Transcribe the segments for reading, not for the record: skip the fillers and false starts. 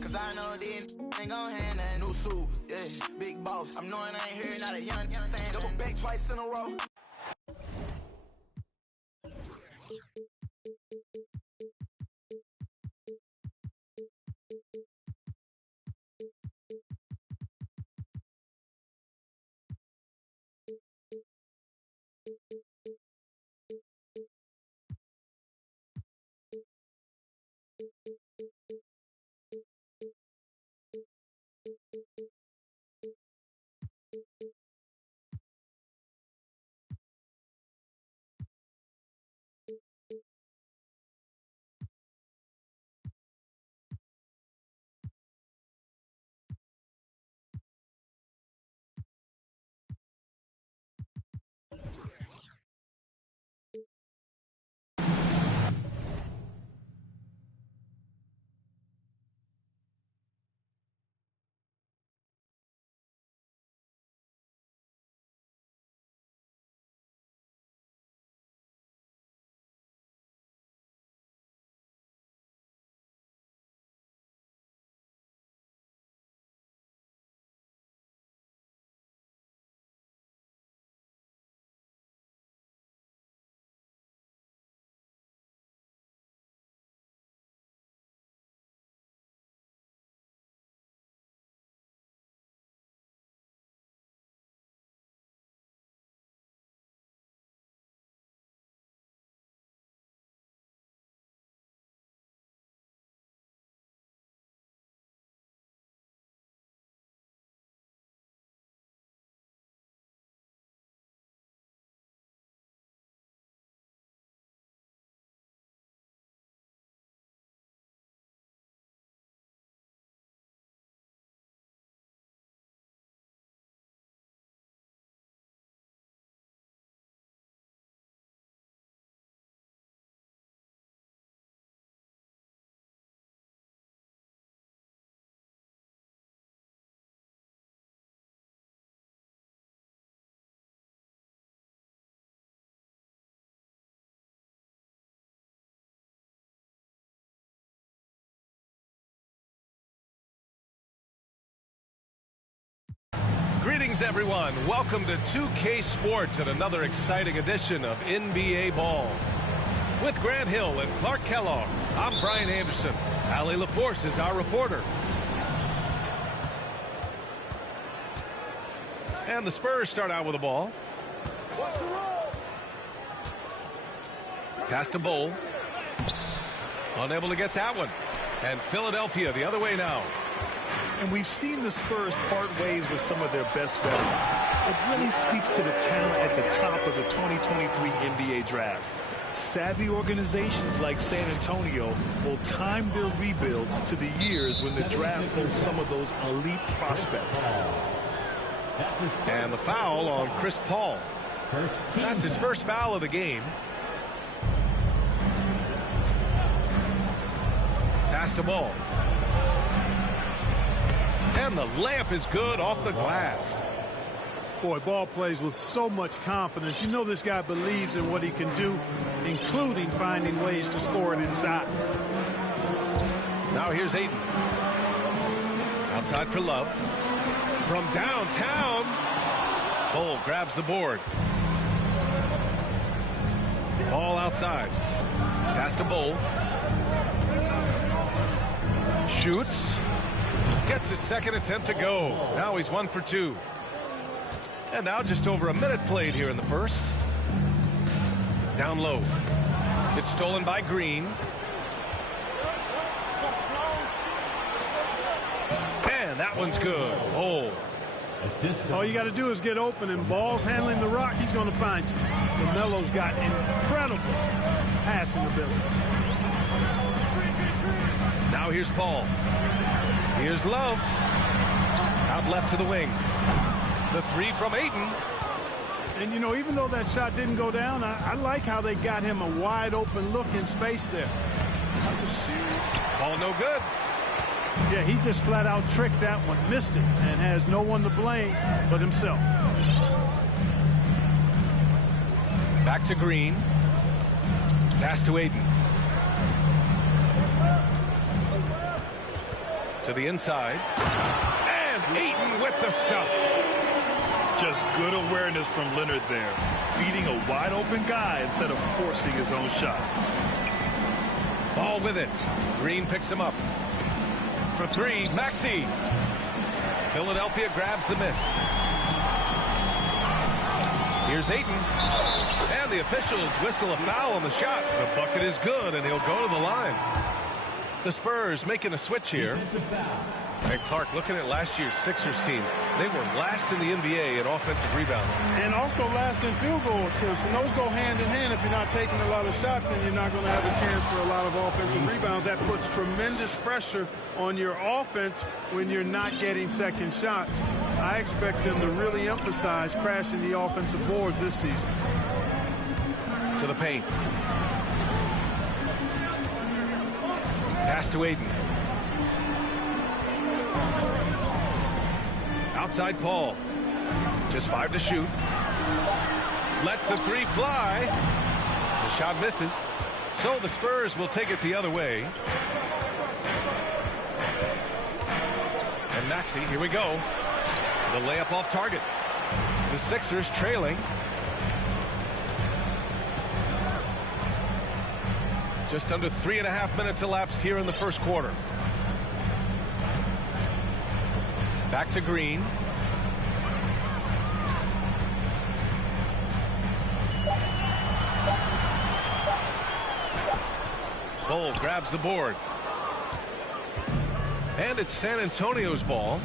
Cause I know this ain't gon' hand that new suit, yeah, big boss. I'm knowing I ain't hearing not a young thing. Double back twice in a row. Greetings, everyone. Welcome to 2K Sports and another exciting edition of NBA Ball. With Grant Hill and Clark Kellogg, I'm Brian Anderson. Allie LaForce is our reporter. And the Spurs start out with the ball. Pass to Bol. Unable to get that one. And Philadelphia the other way now. And we've seen the Spurs part ways with some of their best veterans. It really speaks to the talent at the top of the 2023 NBA draft. Savvy organizations like San Antonio will time their rebuilds to the years when the draft holds some of those elite prospects. And the foul on Chris Paul. That's his first foul of the game. Pass to Ball. And the layup is good off the glass. Boy, Ball plays with so much confidence. You know this guy believes in what he can do, including finding ways to score it inside. Now here's Ayton. Outside for Love. From downtown. Bol grabs the board. Ball outside. Pass to Bol. Shoots. Gets his second attempt to go. Now he's 1 for 2. And now just over a minute played here in the first. Down low. It's stolen by Green. And that one's good. Bol. All you got to do is get open, and Ball's handling the rock. He's going to find you. LaMelo's got incredible passing ability. Now here's Paul. Here's Love. Out left to the wing. The three from Ayton. And, you know, even though that shot didn't go down, I like how they got him a wide open look in space there. Ball no good. Yeah, he just flat out tricked that one, missed it, and has no one to blame but himself. Back to Green. Pass to Ayton. To the inside. And Ayton with the stuff. Just good awareness from Leonard there. Feeding a wide open guy instead of forcing his own shot. Ball with it. Green picks him up. For three, Maxey. Philadelphia grabs the miss. Here's Ayton. And the officials whistle a foul on the shot. The bucket is good, and he'll go to the line. The Spurs making a switch here. And Clark, looking at last year's Sixers team, they were last in the NBA in offensive rebounding. And also last in field goal attempts. And those go hand in hand. If you're not taking a lot of shots, then you're not going to have a chance for a lot of offensive rebounds. That puts tremendous pressure on your offense when you're not getting second shots. I expect them to really emphasize crashing the offensive boards this season. To the paint. Pass to Ayton. Outside Paul. Just 5 to shoot. Lets the three fly. The shot misses. So the Spurs will take it the other way. And Maxey, here we go. The layup off target. The Sixers trailing. Just under 3.5 minutes elapsed here in the first quarter. Back to Green. Bol grabs the board. And it's San Antonio's ball.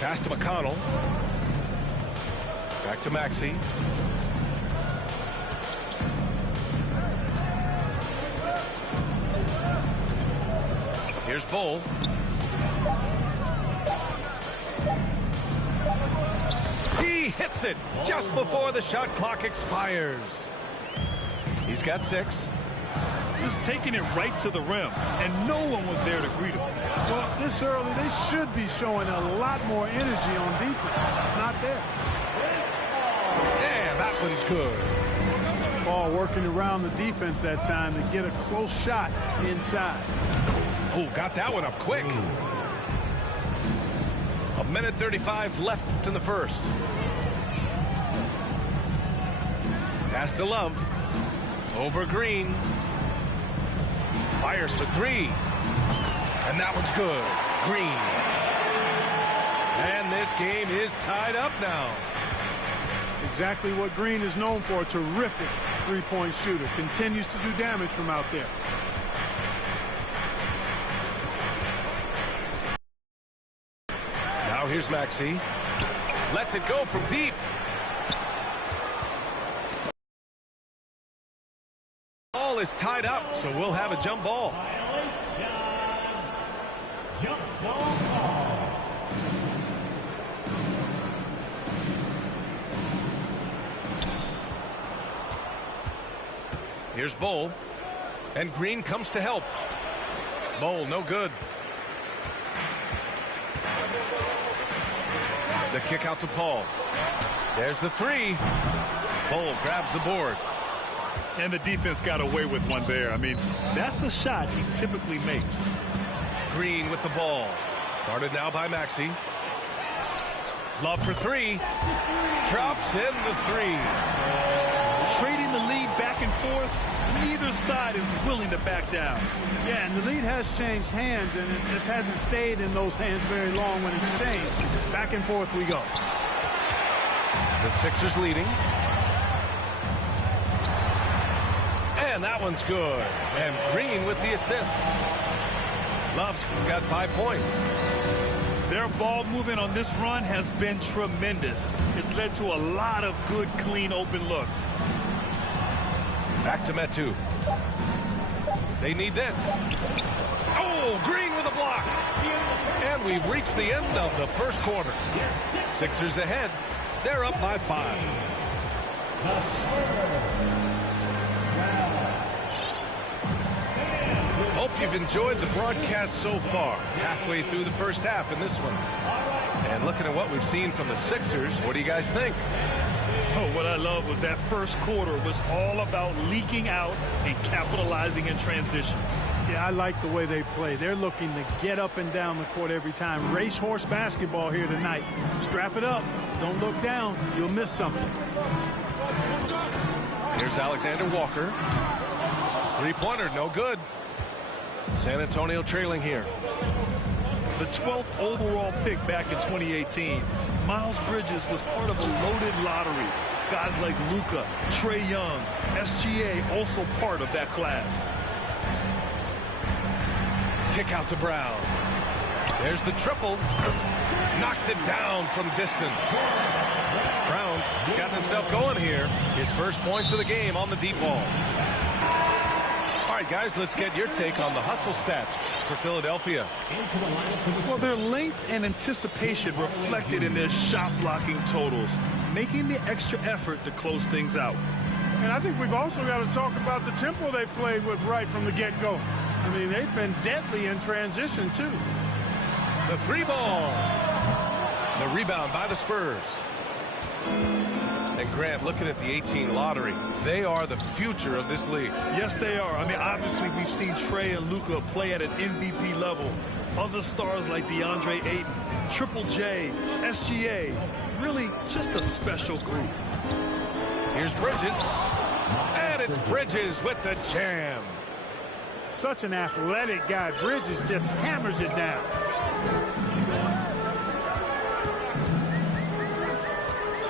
Pass to McConnell. Back to Maxey. Here's Bol. He hits it just before the shot clock expires. He's got 6. Just taking it right to the rim, and no one was there to greet him. Well, this early, they should be showing a lot more energy on defense. It's not there. Yeah, that one's good. Ball working around the defense that time to get a close shot inside. Oh, got that one up quick. 1:35 left in the first. Pass to Love. Over Green. Fires for 3. And that one's good. Green. And this game is tied up now. Exactly what Green is known for. A terrific three-point shooter. Continues to do damage from out there. Now here's Maxey. Lets it go from deep. Ball is tied up, so we'll have a jump ball. Jump ball. Here's Bol. And Green comes to help. Bol, no good. The kick out to Paul. There's the 3. Bol grabs the board. And the defense got away with one there. I mean, that's the shot he typically makes. Green with the ball. Guarded now by Maxey. Love for 3. Drops in the 3. Trading the lead back and forth. Neither side is willing to back down. Yeah, and the lead has changed hands, and it just hasn't stayed in those hands very long when it's changed. Back and forth we go. The Sixers leading. And that one's good. And Green with the assist. Love's got 5 points. Their ball movement on this run has been tremendous. It's led to a lot of good, clean, open looks. Back to Metu. They need this. Oh, Green with a block. And we've reached the end of the first quarter. Sixers ahead. They're up by 5. Hope you've enjoyed the broadcast so far. Halfway through the first half in this one. And looking at what we've seen from the Sixers, what do you guys think? Oh, what I love was that first quarter was all about leaking out and capitalizing in transition. Yeah, I like the way they play. They're looking to get up and down the court every time. Racehorse basketball here tonight. Strap it up. Don't look down. You'll miss something. Here's Alexander Walker. Three-pointer, no good. San Antonio trailing here. The 12th overall pick back in 2018. Miles Bridges was part of a loaded lottery. Guys like Luka, Trae Young, SGA also part of that class. Kick out to Brown. There's the triple. Knocks it down from distance. Brown's got himself going here. His first points of the game on the deep ball. All right, guys, let's get your take on the hustle stats for Philadelphia. Well, their length and anticipation reflected in their shot blocking totals, making the extra effort to close things out. And I think we've also got to talk about the tempo they played with right from the get-go. I mean, they've been deadly in transition, too. The three ball. The rebound by the Spurs. And Grant, looking at the 18 lottery, they are the future of this league. Yes, they are. I mean, obviously, we've seen Trae and Luka play at an MVP level. Other stars like DeAndre Ayton, Triple J, SGA, really just a special group. Here's Bridges. And it's Bridges with the jam. Such an athletic guy. Bridges just hammers it down.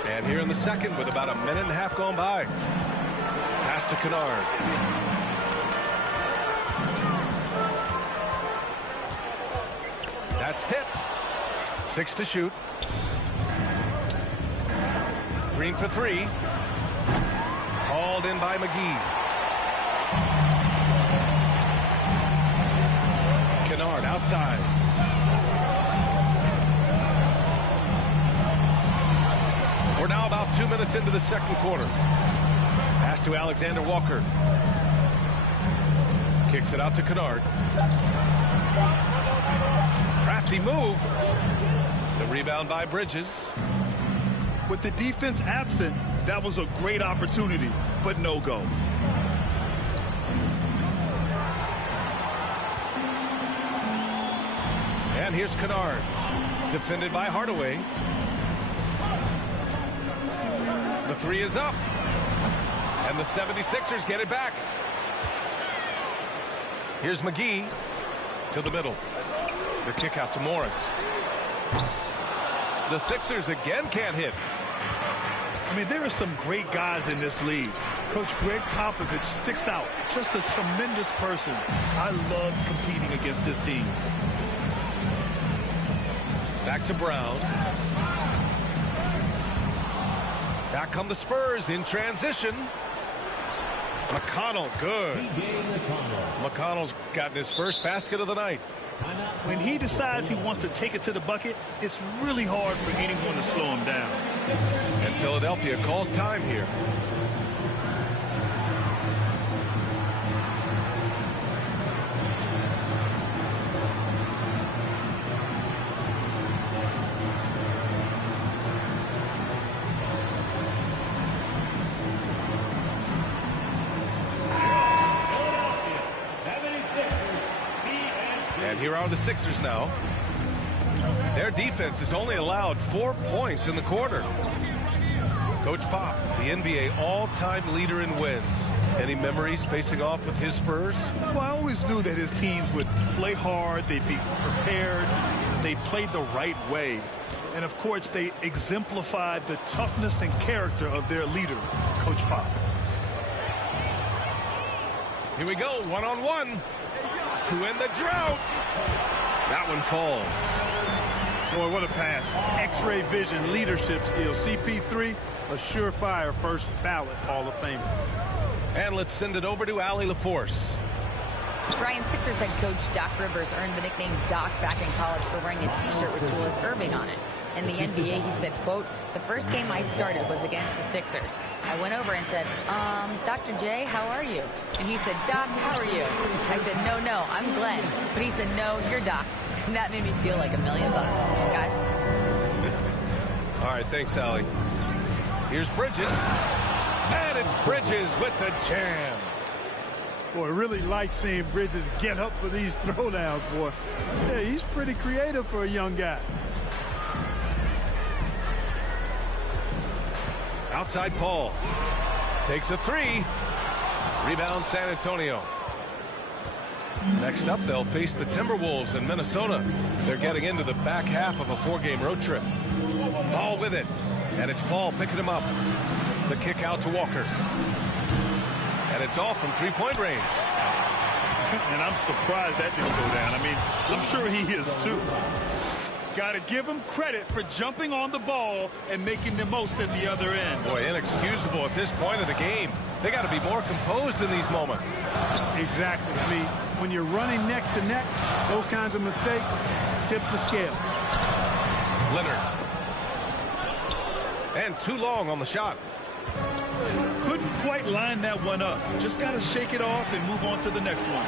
And here in the second with about a minute and a half gone by. Pass to Kennard. That's tipped. 6 to shoot. Green for 3. Called in by McGee. Kennard outside. We're now about 2 minutes into the second quarter. Pass to Alexander Walker. Kicks it out to Kennard. Crafty move. The rebound by Bridges. With the defense absent, that was a great opportunity, but no go. And here's Kennard. Defended by Hardaway. The three is up. And the 76ers get it back. Here's McGee to the middle. The kick out to Morris. The Sixers again can't hit. I mean, there are some great guys in this league. Coach Greg Popovich sticks out. Just a tremendous person. I love competing against his teams. Back to Brown. Back come the Spurs in transition. McConnell, good. McConnell's gotten his first basket of the night. When he decides he wants to take it to the bucket, it's really hard for anyone to slow him down. And Philadelphia calls time here. And here are the Sixers now. Their defense has only allowed 4 points in the quarter. Coach Pop, the NBA all-time leader in wins. Any memories facing off with his Spurs? Well, I always knew that his teams would play hard, they'd be prepared, they played the right way. And of course, they exemplified the toughness and character of their leader, Coach Pop. Here we go, one-on-one. To end the drought. That one falls. Boy, what a pass. X-ray vision, leadership skills. CP3, a surefire first ballot Hall of Famer. And let's send it over to Allie LaForce. Brian, Sixers head coach Doc Rivers earned the nickname Doc back in college for wearing a T-shirt with Julius Erving on it. In the NBA, he said, quote, "The first game I started was against the Sixers. I went over and said, Dr. J, how are you?" And he said, "Doc, how are you?" I said, no, I'm Glenn." But he said, "No, you're Doc." And that made me feel like $1 million, guys. All right, thanks, Allie. Here's Bridges. And it's Bridges with the jam. Boy, I really like seeing Bridges get up for these throwdowns, boy. Yeah, he's pretty creative for a young guy. Outside Paul. Takes a three. Rebound San Antonio. Next up, they'll face the Timberwolves in Minnesota. They're getting into the back half of a 4-game road trip. Ball with it. And it's Paul picking him up. The kick out to Walker. And it's off from three-point range. And I'm surprised that didn't go down. I mean, I'm sure he is too. Got to give him credit for jumping on the ball and making the most at the other end. Boy, inexcusable at this point of the game. They got to be more composed in these moments. Exactly. I mean, when you're running neck to neck, those kinds of mistakes tip the scales. Leonard. And too long on the shot. Couldn't quite line that one up. Just got to shake it off and move on to the next one.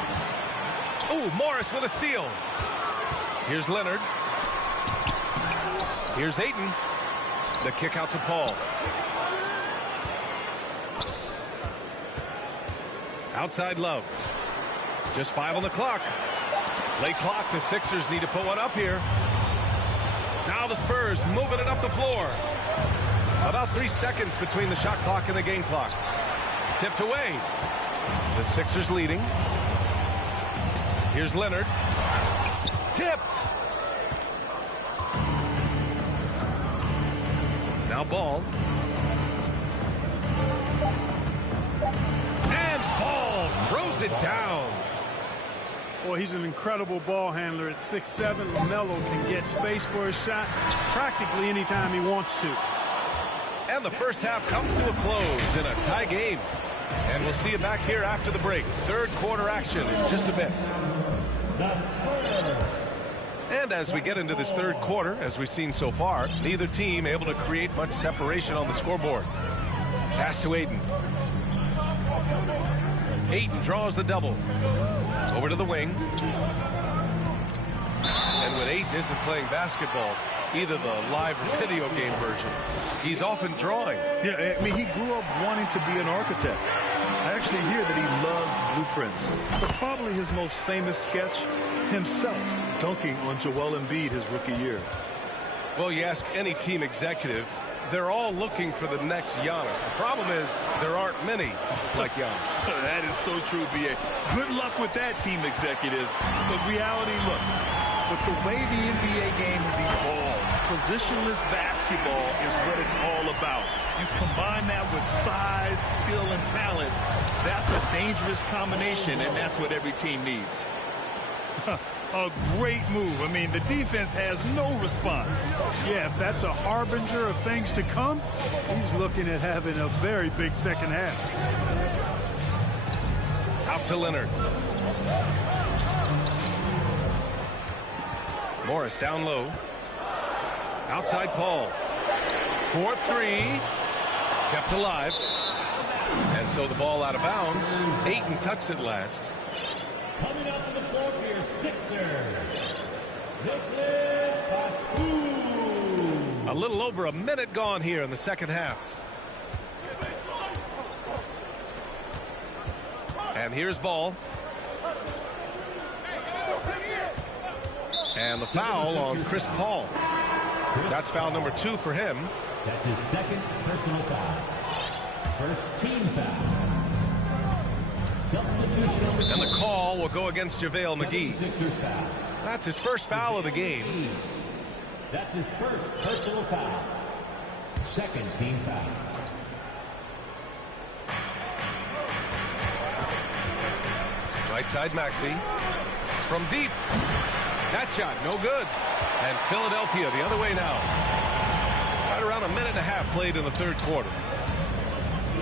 Oh, Morris with a steal. Here's Leonard. Here's Ayton. The kick out to Paul. Outside Love. Just 5 on the clock. Late clock. The Sixers need to put one up here. Now the Spurs moving it up the floor. About 3 seconds between the shot clock and the game clock. Tipped away. The Sixers leading. Here's Leonard. Tipped. Now Ball. And Ball throws it down. Boy, he's an incredible ball handler at 6'7". LaMelo can get space for his shot practically anytime he wants to. And the first half comes to a close in a tie game. And we'll see you back here after the break. Third quarter action in just a bit. And as we get into this third quarter, as we've seen so far, neither team able to create much separation on the scoreboard. Pass to Ayton. Ayton draws the double. Over to the wing. And when Ayton isn't playing basketball, either the live or video game version, he's often drawing. Yeah, I mean, he grew up wanting to be an architect. I actually hear that he loves blueprints. But probably his most famous sketch, himself dunking on Joel Embiid his rookie year. Well, you ask any team executive, they're all looking for the next Giannis. The problem is there aren't many like Giannis. That is so true, B.A. Good luck with that, team executives. But reality, look, with the way the NBA game has evolved, positionless basketball is what it's all about. You combine that with size, skill, and talent, that's a dangerous combination, and that's what every team needs. A great move. I mean, the defense has no response. Yeah, if that's a harbinger of things to come, he's looking at having a very big second half. Out to Leonard. Morris down low. Outside Paul. 4-3. Kept alive. And so the ball out of bounds. Ayton touched it last. Coming up to the floor for your Sixers, Nicholas Batum. A little over a minute gone here in the second half. And here's Ball. And the foul on Chris Paul. That's foul number 2 for him. That's his second personal foul. First team foul. And the call will go against JaVale McGee. Foul. That's his first foul of the game. That's his first personal foul. Second team foul. Right side Maxey. From deep. That shot, no good. And Philadelphia the other way now. Right around a minute and a half played in the third quarter.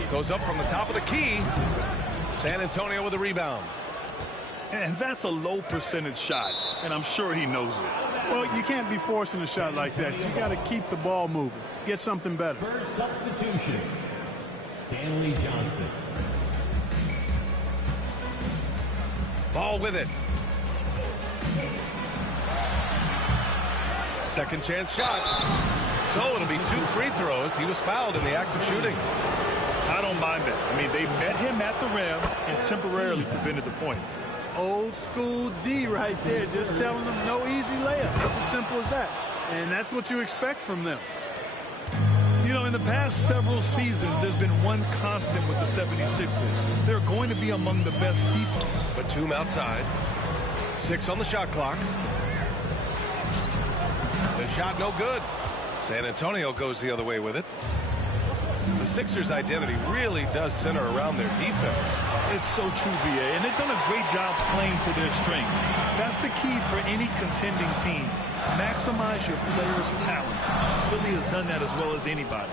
Goes up from the top of the key. San Antonio with a rebound. And that's a low percentage shot, and I'm sure he knows it. Well, you can't be forcing a shot like that. You got to keep the ball moving. Get something better. First substitution, Stanley Johnson. Ball with it. Second chance shot. So it'll be 2 free throws. He was fouled in the act of shooting. I don't mind that. I mean, they met him at the rim and temporarily prevented the points. Old school D right there, just telling them no easy layup. It's as simple as that. And that's what you expect from them. You know, in the past several seasons, there's been one constant with the 76ers. They're going to be among the best defense. Batum outside. 6 on the shot clock. The shot no good. San Antonio goes the other way with it. The Sixers' identity really does center around their defense. It's so true, BA, and they've done a great job playing to their strengths. That's the key for any contending team. Maximize your players' talents. Philly has done that as well as anybody.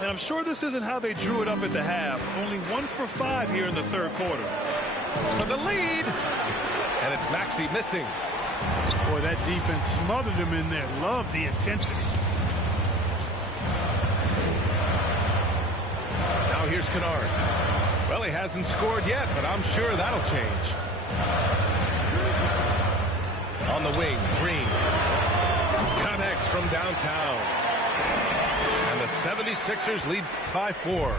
And I'm sure this isn't how they drew it up at the half. Only 1 for 5 here in the third quarter. For the lead. And it's Maxey missing. Boy, that defense smothered him in there. Love the intensity. Now here's Kennard. Well, he hasn't scored yet, but I'm sure that'll change. On the wing, Green connects from downtown. And the 76ers lead by 4.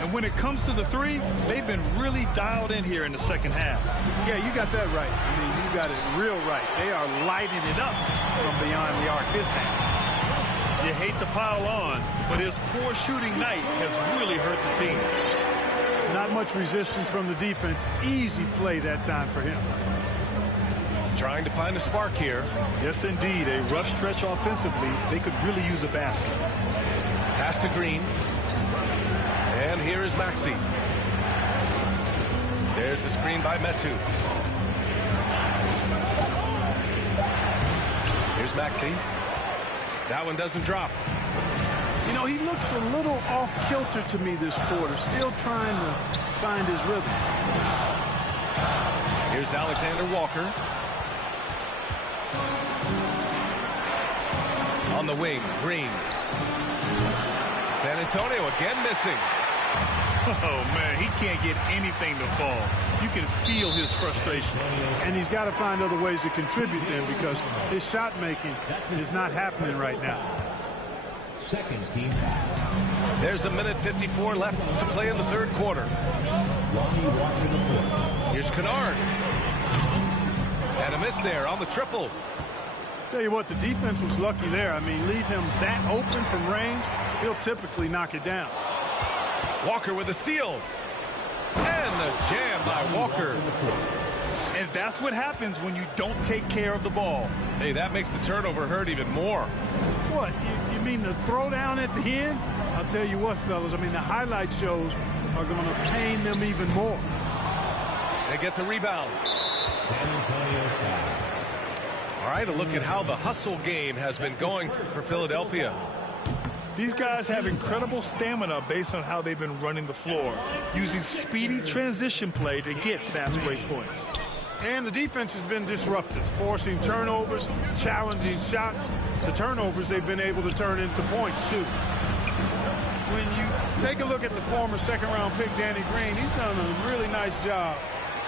And when it comes to the three, they've been really dialed in here in the second half. Yeah, you got that right. I mean, you got it real right. They are lighting it up from beyond the arc this half. You hate to pile on, but his poor shooting night has really hurt the team. Not much resistance from the defense. Easy play that time for him. Trying to find a spark here. Yes, indeed. A rough stretch offensively. They could really use a basket. Pass to Green. And here is Maxey. There's a screen by Metu. Here's Maxey. That one doesn't drop. You know, he looks a little off kilter to me this quarter. Still trying to find his rhythm. Here's Alexander Walker. On the wing, Green. San Antonio again missing. Oh, man, he can't get anything to fall. You can feel his frustration. And he's got to find other ways to contribute then because his shot making is not happening right now. Second team foul. There's a minute 54 left to play in the third quarter. Lonnie Walker the fourth. Here's Kennard. And a miss there on the triple. Tell you what, the defense was lucky there. I mean, leave him that open from range, he'll typically knock it down. Walker with a steal. And the jam by Walker. And that's what happens when you don't take care of the ball. Hey, that makes the turnover hurt even more. What, you mean the throwdown at the end? I'll tell you what, fellas, I mean, the highlight shows are going to pain them even more. They get the rebound. San Antonio foul. All right, a look at how the hustle game has been going for Philadelphia. These guys have incredible stamina based on how they've been running the floor, using speedy transition play to get fast break points. And the defense has been disruptive, forcing turnovers, challenging shots. The turnovers they've been able to turn into points, too. When you take a look at the former second-round pick, Danny Green, he's done a really nice job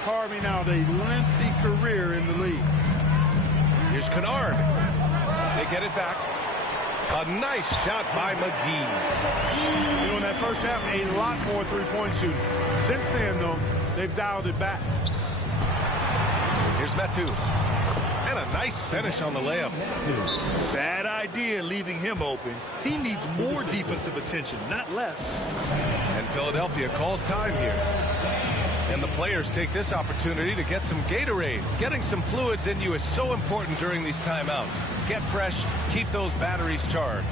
carving out a lengthy career in the league. Here's Kennard. They get it back. A nice shot by McGee. You know, in that first half, a lot more three-point shooting. Since then, though, they've dialed it back. Here's Metu. And a nice finish on the layup. Bad idea leaving him open. He needs more defensive attention, not less. And Philadelphia calls time here. And the players take this opportunity to get some Gatorade. Getting some fluids in you is so important during these timeouts. Get fresh, keep those batteries charged.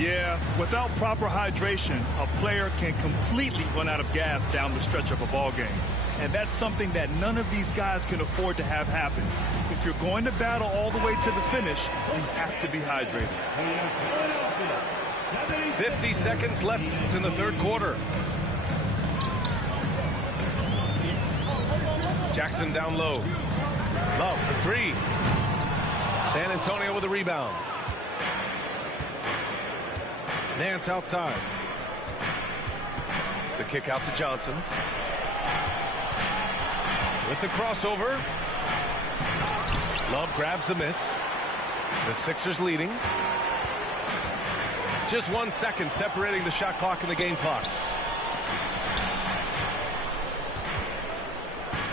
Yeah, without proper hydration, a player can completely run out of gas down the stretch of a ball game. And that's something that none of these guys can afford to have happen. If you're going to battle all the way to the finish, you have to be hydrated. 50 seconds left in the third quarter. Jackson down low. Love for three. San Antonio with a rebound. Nance outside. The kick out to Johnson. With the crossover. Love grabs the miss. The Sixers leading. Just 1 second separating the shot clock and the game clock.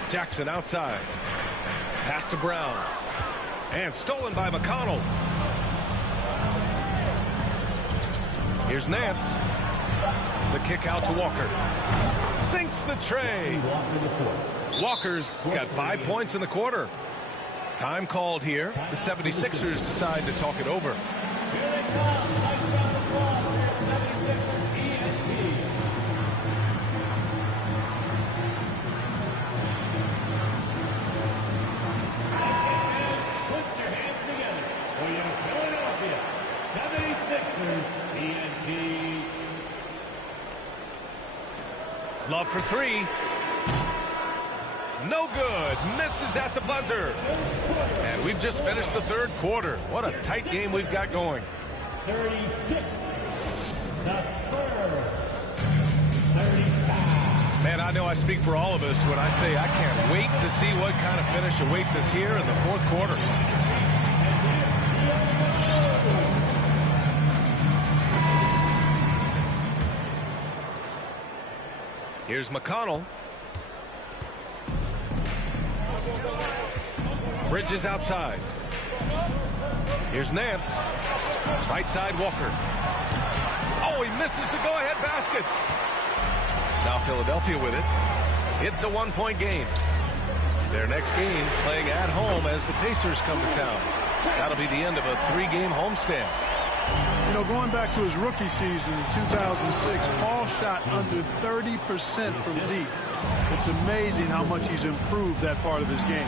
Jackson outside. Pass to Brown. And stolen by McConnell. Here's Nance. The kick out to Walker. Sinks the tray. Walker's got 5 points in the quarter. Time called here. The 76ers decide to talk it over. Here they come. Right around the ball. Here's 76ers ENT. Put your hands together for your Philadelphia 76ers ENT. Love for three. No good. Misses at the buzzer. And we've just finished the third quarter. What a tight game we've got going. 36. The Spurs. 35. Man, I know I speak for all of us when I say I can't wait to see what kind of finish awaits us here in the fourth quarter. Here's McConnell. Bridges outside. Here's Nance. Right side, Walker. Oh, he misses the go-ahead basket. Now Philadelphia with it. It's a one-point game. Their next game playing at home as the Pacers come to town. That'll be the end of a three-game homestand. You know, going back to his rookie season in 2006, Paul shot under 30% from deep. It's amazing how much he's improved that part of his game.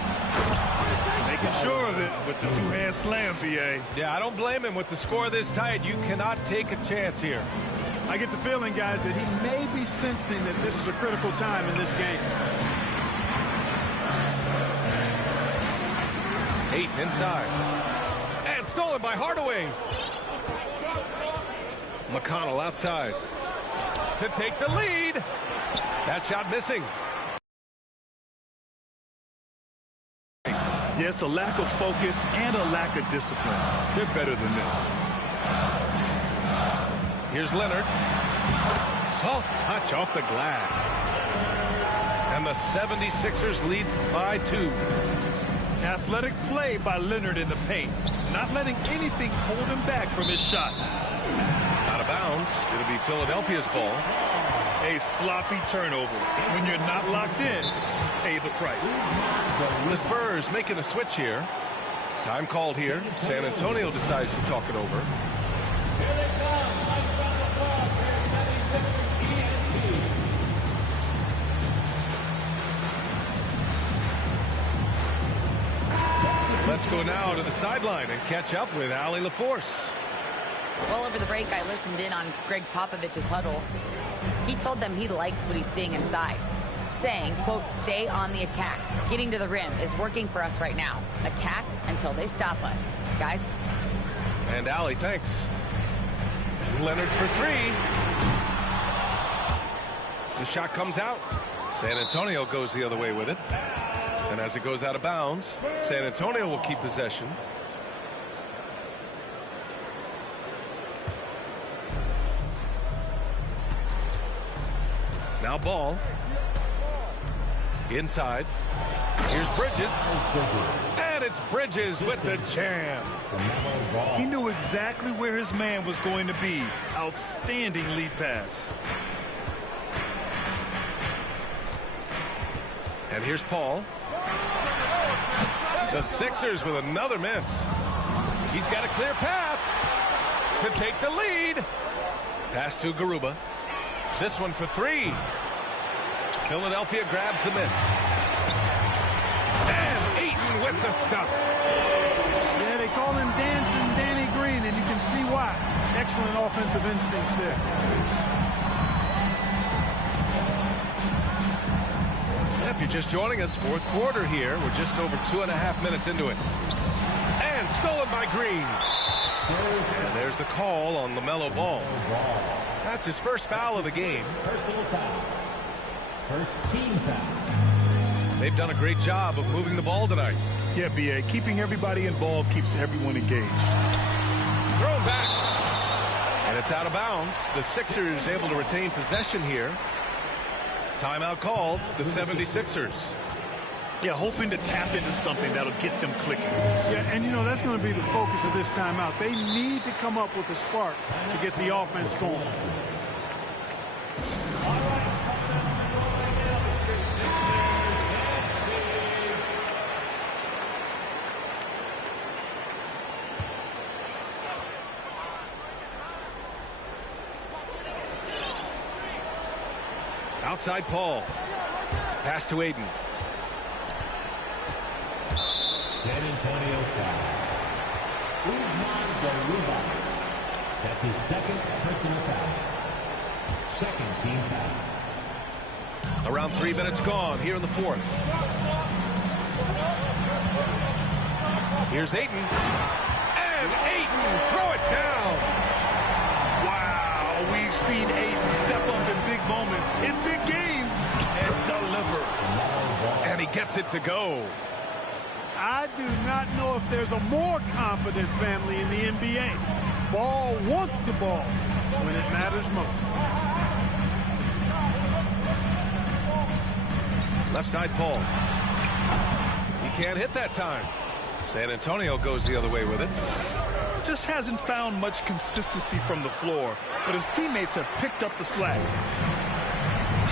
Making sure of it with the two-hand slam, BA. Yeah, I don't blame him with the score this tight. You cannot take a chance here. I get the feeling, guys, that he may be sensing that this is a critical time in this game. Ayton inside. And stolen by Hardaway. McConnell outside to take the lead. That shot missing. Yeah, it's a lack of focus and a lack of discipline. They're better than this. Here's Leonard. Soft touch off the glass. And the 76ers lead by 2. Athletic play by Leonard in the paint. Not letting anything hold him back from his shot. Out of bounds. It'll be Philadelphia's ball. A sloppy turnover. When you're not locked in, pay the price. The Spurs making a switch here. Time called here. San Antonio decides to talk it over. Here they come. Right around the ball. Here's 76ers ENT. Let's go now to the sideline and catch up with Allie LaForce. Well, over the break, I listened in on Greg Popovich's huddle. He told them he likes what he's seeing inside, saying, quote, stay on the attack. Getting to the rim is working for us right now. Attack until they stop us. Guys? And Allie, thanks. Leonard for three. The shot comes out. San Antonio goes the other way with it. And as it goes out of bounds, San Antonio will keep possession. Now ball. Inside. Here's Bridges. And it's Bridges with the jam. He knew exactly where his man was going to be. Outstanding lead pass. And here's Paul. The Sixers with another miss. He's got a clear path to take the lead. Pass to Garuba. This one for three. Philadelphia grabs the miss. And Ayton with the stuff. Yeah, they call him Dancing Danny Green, and you can see why. Excellent offensive instincts there. If you're just joining us, fourth quarter here. We're just over 2.5 minutes into it. And Stolen by Green. And there's the call on LaMelo Ball. That's his first foul of the game. Personal foul. First team foul. They've done a great job of moving the ball tonight. Yeah, B.A. Keeping everybody involved keeps everyone engaged. Thrown back. And it's out of bounds. The Sixers able to retain possession here. Timeout called, the 76ers. Yeah, hoping to tap into something that'll get them clicking. Yeah, and you know, that's going to be the focus of this timeout. They need to come up with a spark to get the offense going. Outside Paul. Pass to Aiden. San Antonio foul. Usman Garuba. That's his second personal foul. Second team foul. Around 3 minutes gone here in the fourth. Here's Ayton. And Ayton, throw it down. Wow, we've seen Ayton step up in big moments, in big games, and deliver. And he gets it to go. I do not know if there's a more confident family in the NBA. Ball wants the ball when it matters most. Left side Paul. He can't hit that time. San Antonio goes the other way with it. Just hasn't found much consistency from the floor, but his teammates have picked up the slack.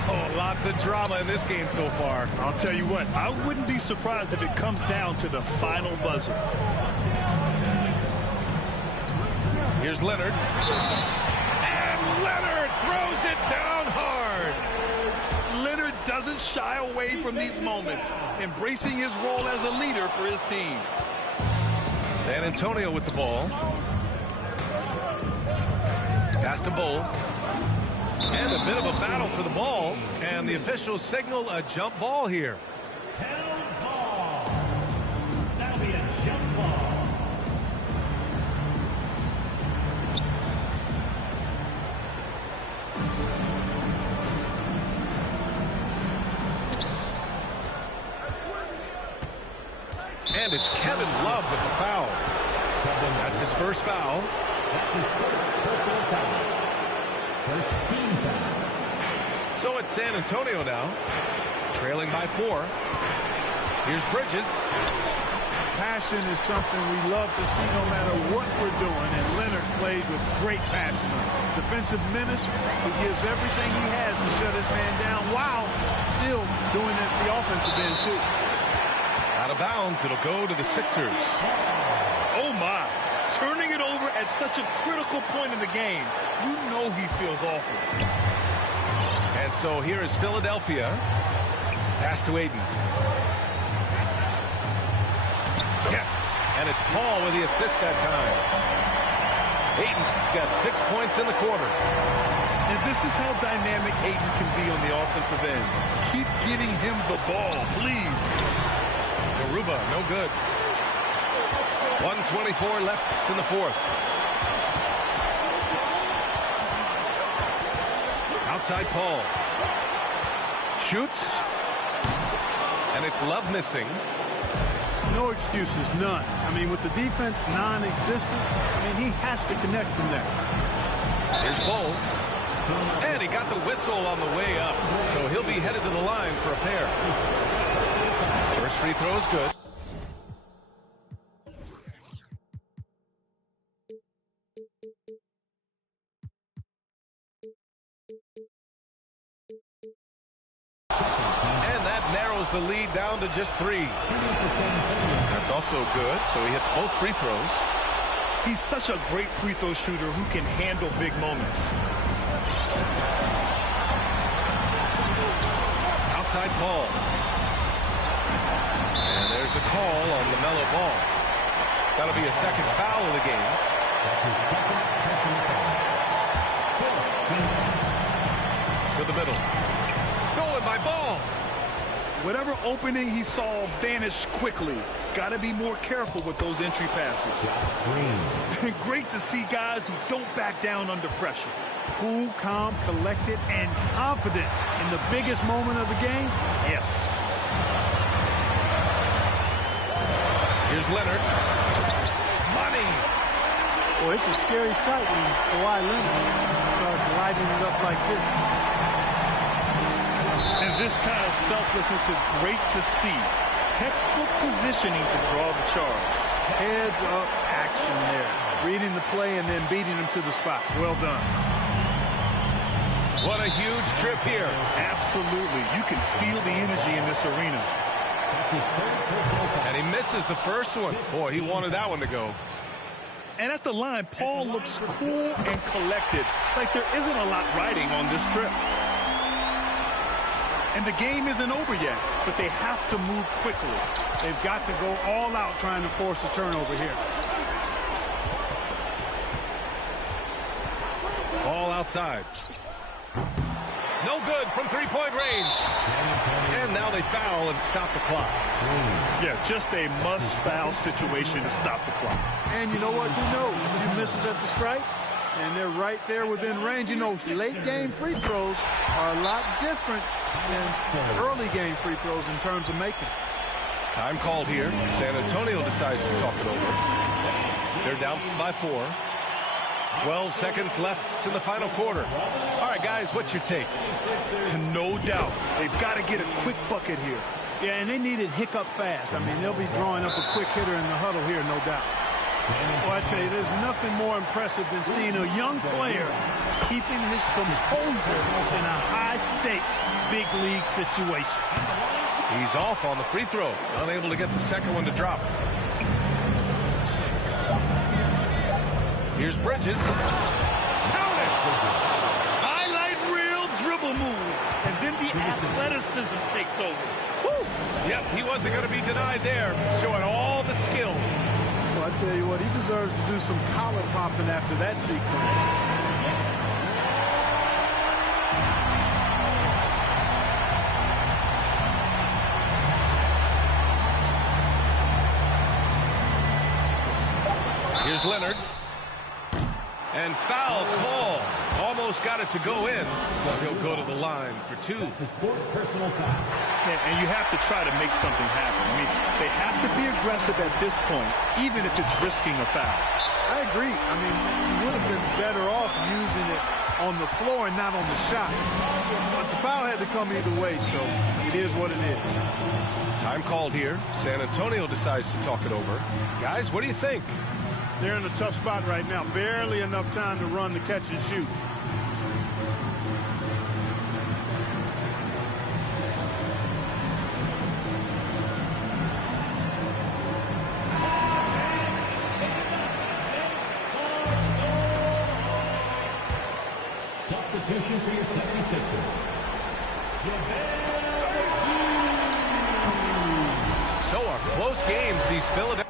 Oh, lots of drama in this game so far. I'll tell you what, I wouldn't be surprised if it comes down to the final buzzer. Here's Leonard. And Leonard throws it down hard. Leonard doesn't shy away from these moments, embracing his role as a leader for his team. San Antonio with the ball. Pass to Bull. And a bit of a battle for the ball. And the officials signal a jump ball here. Held ball. That'll be a jump ball. And it's Kevin Love with the foul. That's his first foul. That's his first personal foul. First team foul. So it's San Antonio now, trailing by 4. Here's Bridges. Passion is something we love to see no matter what we're doing, and Leonard plays with great passion. Defensive menace who gives everything he has to shut his man down while still doing it at the offensive end, too. Out of bounds, it'll go to the Sixers. Oh, my. Turning it over at such a critical point in the game. You know he feels awful. And so here is Philadelphia. Pass to Aiden. Yes, and it's Paul with the assist that time. Ayton's got 6 points in the quarter. And this is how dynamic Ayton can be on the offensive end. Keep getting him the ball, please. Garuba, no good. 1:24 left in the fourth. Outside Paul. Shoots. And it's Love missing. No excuses, none. I mean, with the defense non-existent, I mean, he has to connect from there. Here's Bull. And he got the whistle on the way up. So he'll be headed to the line for a pair. First free throw is good. And that narrows the lead down to just 3. That's also good. So he hits both free throws. He's such a great free throw shooter who can handle big moments. Outside Paul. And there's the call on LaMelo Ball. That'll be a second foul of the game. That's his second personal foul. To the middle. Stolen by Ball. Whatever opening he saw vanished quickly. Got to be more careful with those entry passes. Great to see guys who don't back down under pressure. Cool, calm, collected, and confident in the biggest moment of the game. Yes. Here's Leonard. Money. Well, it's a scary sight when Kawhi Leonard starts lighting it up like this. And this kind of selflessness is great to see. Textbook positioning to draw the charge. Heads up action there. Reading the play and then beating him to the spot. Well done. What a huge trip here. Absolutely. You can feel the energy in this arena. And he misses the first one. Boy, he wanted that one to go. And at the line, Paul looks cool and collected, like there isn't a lot riding on this trip. And the game isn't over yet, but they have to move quickly. They've got to go all out trying to force a turnover here. Ball outside. No good from three-point range. And now they foul and stop the clock. Yeah, just a must-foul situation to stop the clock. And you know what? Who knows? A few misses at the stripe, and they're right there within range. You know, late-game free throws are a lot different than early-game free throws in terms of making. Time called here. San Antonio decides to talk it over. They're down by 4. 12 seconds left in the final quarter. All right, guys, what's your take? And no doubt, they've got to get a quick bucket here. Yeah, and they need it hiccup fast. I mean, they'll be drawing up a quick hitter in the huddle here, no doubt. Well, I tell you, there's nothing more impressive than seeing a young player keeping his composure in a high-stakes big league situation. He's off on the free throw, unable to get the second one to drop. Here's Bridges. Count it! Highlight reel dribble move, and then the athleticism takes over. Woo! Yep, he wasn't going to be denied there, showing all the skill. Well, I tell you what, he deserves to do some collar popping after that sequence. Here's Leonard. And foul call. Almost got it to go in. He'll go to the line for 2. Personal foul. Yeah, and you have to try to make something happen. I mean, they have to be aggressive at this point, even if it's risking a foul. I agree. I mean, you would have been better off using it on the floor and not on the shot. But the foul had to come either way, so it is what it is. Time called here. San Antonio decides to talk it over. Guys, what do you think? They're in a tough spot right now. Barely enough time to run the catch and shoot. Substitution for your 76ers. So a close game sees Philadelphia